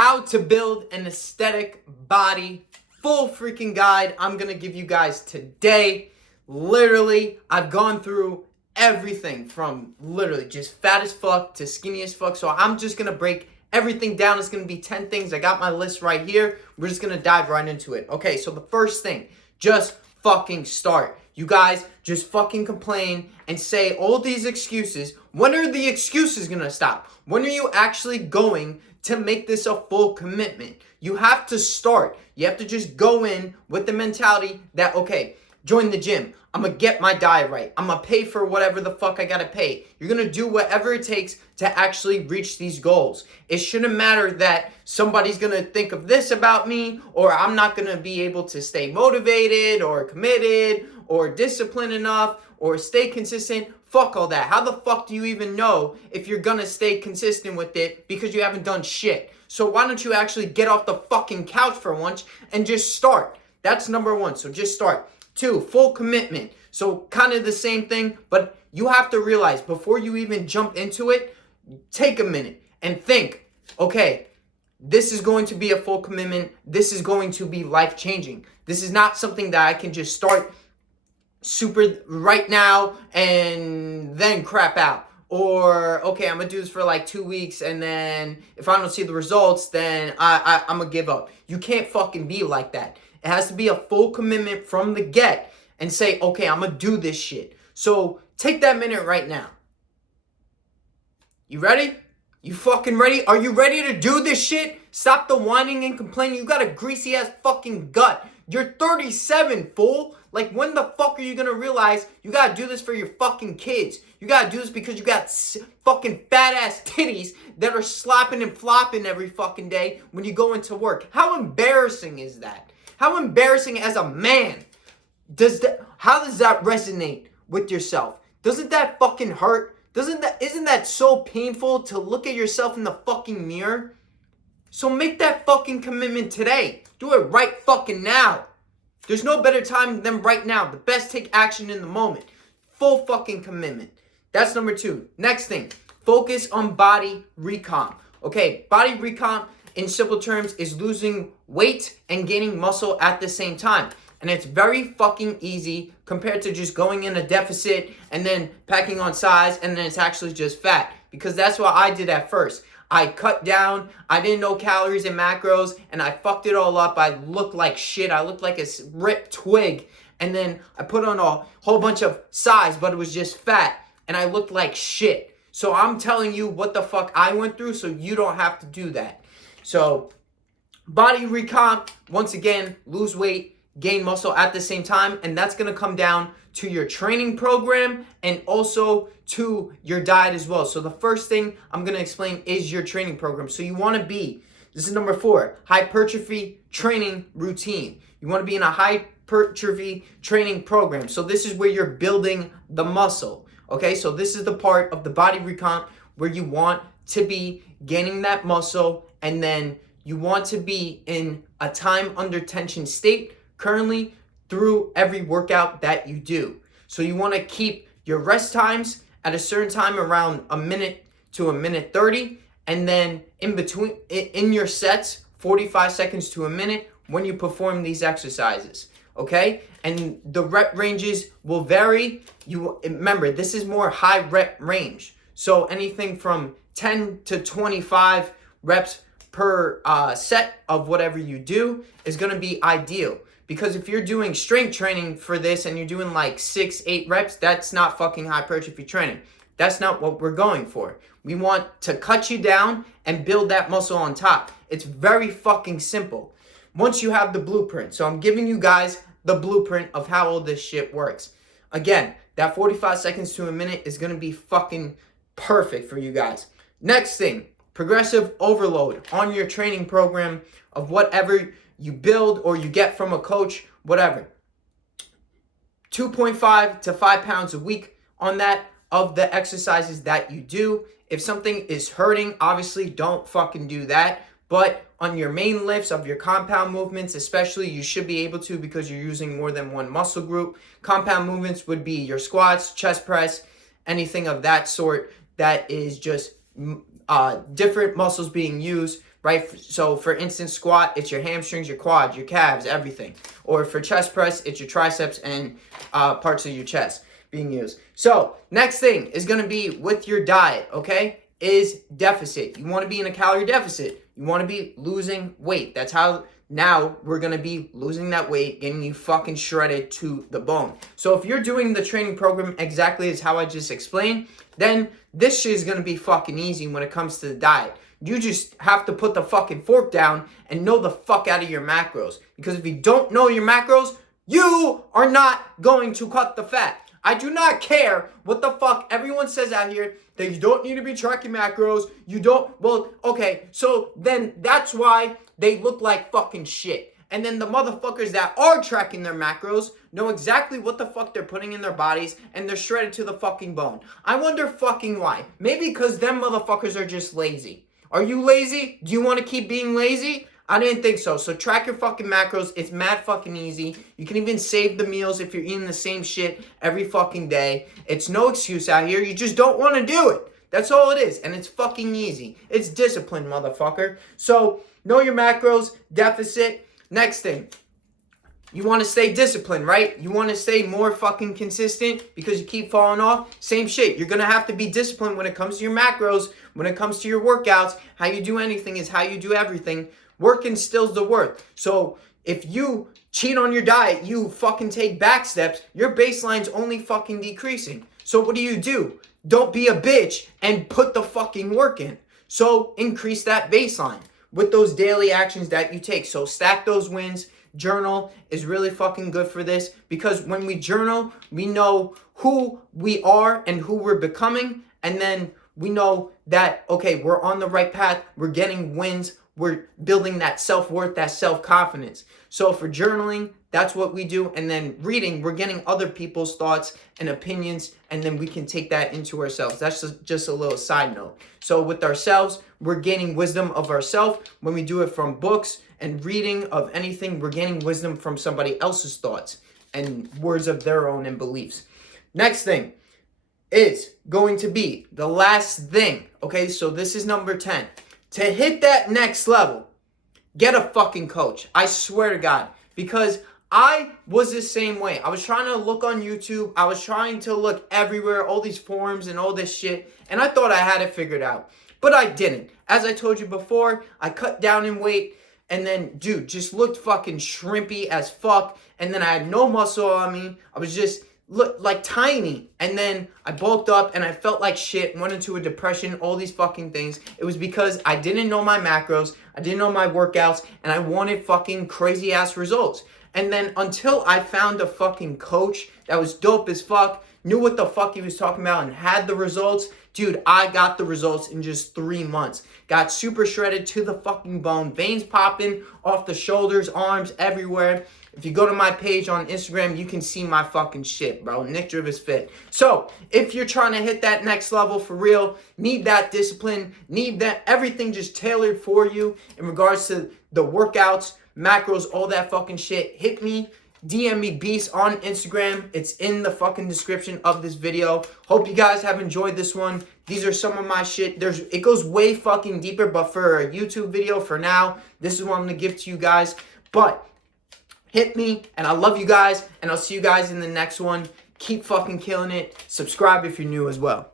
how to build an aesthetic body. Full freaking guide I'm gonna give you guys today. Literally, I've gone through everything from literally just fat as fuck to skinny as fuck. So I'm just gonna break everything down. It's gonna be 10 things. I got my list right here. We're just gonna dive right into it. Okay, so the first thing, just fucking start. You guys just fucking complain and say all these excuses. When are the excuses gonna stop? When are you actually going to make this a full commitment? You have to start. You have to just go in with the mentality that, okay, join the gym. I'm gonna get my diet right. I'm gonna pay for whatever the fuck I gotta pay. You're gonna do whatever it takes to actually reach these goals. It shouldn't matter that somebody's gonna think of this about me, or I'm not gonna be able to stay motivated or committed or disciplined enough or stay consistent. Fuck all that. How the fuck do you even know if you're gonna stay consistent with it because you haven't done shit? So why don't you actually get off the fucking couch for once and just start? That's number one. So just start. 2, full commitment. So kind of the same thing, but you have to realize before you even jump into it, take a minute and think, okay, this is going to be a full commitment. This is going to be life-changing. This is not something that I can just start super right now and then crap out. Or, okay, I'm going to do this for like 2 weeks, and then if I don't see the results, then I'm going to give up. You can't fucking be like that. It has to be a full commitment from the get and say, okay, I'm going to do this shit. So take that minute right now. You ready? You fucking ready? Are you ready to do this shit? Stop the whining and complaining. You got a greasy ass fucking gut. You're 37, fool. Like, when the fuck are you gonna realize you gotta do this for your fucking kids? You gotta do this because you got fucking fat ass titties that are slapping and flopping every fucking day when you go into work. How embarrassing is that? How embarrassing as a man how does that resonate with yourself? Doesn't that fucking hurt? Isn't that so painful to look at yourself in the fucking mirror? So make that fucking commitment today. Do it right fucking now. There's no better time than right now. The best take action in the moment. Full fucking commitment. That's number 2. Next thing, focus on body recomp. Okay, body recomp in simple terms is losing weight and gaining muscle at the same time. And it's very fucking easy compared to just going in a deficit and then packing on size and then it's actually just fat. Because that's what I did at first. I cut down, I didn't know calories and macros, and I fucked it all up. I looked like shit. I looked like a ripped twig. And then I put on a whole bunch of size, but it was just fat. And I looked like shit. So I'm telling you what the fuck I went through so you don't have to do that. So body recomp, once again, lose weight, gain muscle at the same time, and that's going to come down to your training program and also to your diet as well. So the first thing I'm going to explain is your training program. So you want to be, this is number 4, hypertrophy training routine. You want to be in a hypertrophy training program. So this is where you're building the muscle. Okay, so this is the part of the body recomp where you want to be gaining that muscle, and then you want to be in a time under tension state currently through every workout that you do. So you want to keep your rest times at a certain time around a minute to a minute 30, and then in between in your sets 45 seconds to a minute when you perform these exercises. Okay, and the rep ranges will vary. You remember, this is more high rep range, so anything from 10 to 25 reps per set of whatever you do is going to be ideal. Because if you're doing strength training for this and you're doing like 6-8 reps, that's not fucking hypertrophy training. That's not what we're going for. We want to cut you down and build that muscle on top. It's very fucking simple. Once you have the blueprint. So I'm giving you guys the blueprint of how all this shit works. Again, that 45 seconds to a minute is going to be fucking perfect for you guys. Next thing, progressive overload on your training program of whatever you build or you get from a coach, whatever. 2.5 to 5 pounds a week on that of the exercises that you do. If something is hurting, obviously don't fucking do that. But on your main lifts of your compound movements, especially, you should be able to because you're using more than one muscle group. Compound movements would be your squats, chest press, anything of that sort that is just different muscles being used right? So for instance, squat, it's your hamstrings, your quads, your calves, everything. Or for chest press, it's your triceps and parts of your chest being used. So next thing is going to be with your diet, okay, is deficit. You want to be in a calorie deficit. You want to be losing weight. That's how now we're going to be losing that weight, getting you fucking shredded to the bone. So if you're doing the training program exactly as how I just explained, then this shit is going to be fucking easy when it comes to the diet. You just have to put the fucking fork down and know the fuck out of your macros. Because if you don't know your macros, you are not going to cut the fat. I do not care what the fuck everyone says out here that you don't need to be tracking macros. You don't, well, okay, so then that's why they look like fucking shit. And then the motherfuckers that are tracking their macros know exactly what the fuck they're putting in their bodies and they're shredded to the fucking bone. I wonder fucking why. Maybe because them motherfuckers are just lazy. Are you lazy? Do you want to keep being lazy? I didn't think so. So track your fucking macros. It's mad fucking easy. You can even save the meals if you're eating the same shit every fucking day. It's no excuse out here. You just don't want to do it. That's all it is. And it's fucking easy. It's discipline, motherfucker. So know your macros, deficit. Next thing. You want to stay disciplined, right? You want to stay more fucking consistent because you keep falling off. Same shit. You're going to have to be disciplined when it comes to your macros, when it comes to your workouts. How you do anything is how you do everything. Work instills the worth. So if you cheat on your diet, you fucking take back steps, your baseline's only fucking decreasing. So what do? Don't be a bitch and put the fucking work in. So increase that baseline with those daily actions that you take. So stack those wins. Journal is really fucking good for this because when we journal, we know who we are and who we're becoming. And then we know that, okay, we're on the right path. We're getting wins. We're building that self-worth, that self-confidence. So for journaling, that's what we do. And then reading, we're getting other people's thoughts and opinions, and then we can take that into ourselves. That's just a little side note. So with ourselves, we're gaining wisdom of ourselves. When we do it from books and reading of anything, we're gaining wisdom from somebody else's thoughts and words of their own and beliefs. Next thing is going to be the last thing. Okay, so this is number 10. To hit that next level, get a fucking coach. I swear to God. Because I was the same way. I was trying to look on YouTube. I was trying to look everywhere, all these forums and all this shit. And I thought I had it figured out. But I didn't. As I told you before, I cut down in weight. And then, dude, just looked fucking shrimpy as fuck. And then I had no muscle on me. I was just looked like tiny, and then I bulked up and I felt like shit, went into a depression, all these fucking things. It was because I didn't know my macros, I didn't know my workouts, and I wanted fucking crazy ass results. And then until I found a fucking coach that was dope as fuck, knew what the fuck he was talking about and had the results, dude, I got the results in just 3 months. Got super shredded to the fucking bone, veins popping off the shoulders, arms, everywhere. If you go to my page on Instagram, you can see my fucking shit, bro. Nick Drivas Fit. So, if you're trying to hit that next level for real, need that discipline, need that everything just tailored for you in regards to the workouts, macros, all that fucking shit, hit me. DM me Beast on Instagram. It's in the fucking description of this video. Hope you guys have enjoyed this one. These are some of my shit. It goes way fucking deeper, but for a YouTube video for now, this is what I'm going to give to you guys. But hit me, and I love you guys, and I'll see you guys in the next one. Keep fucking killing it. Subscribe if you're new as well.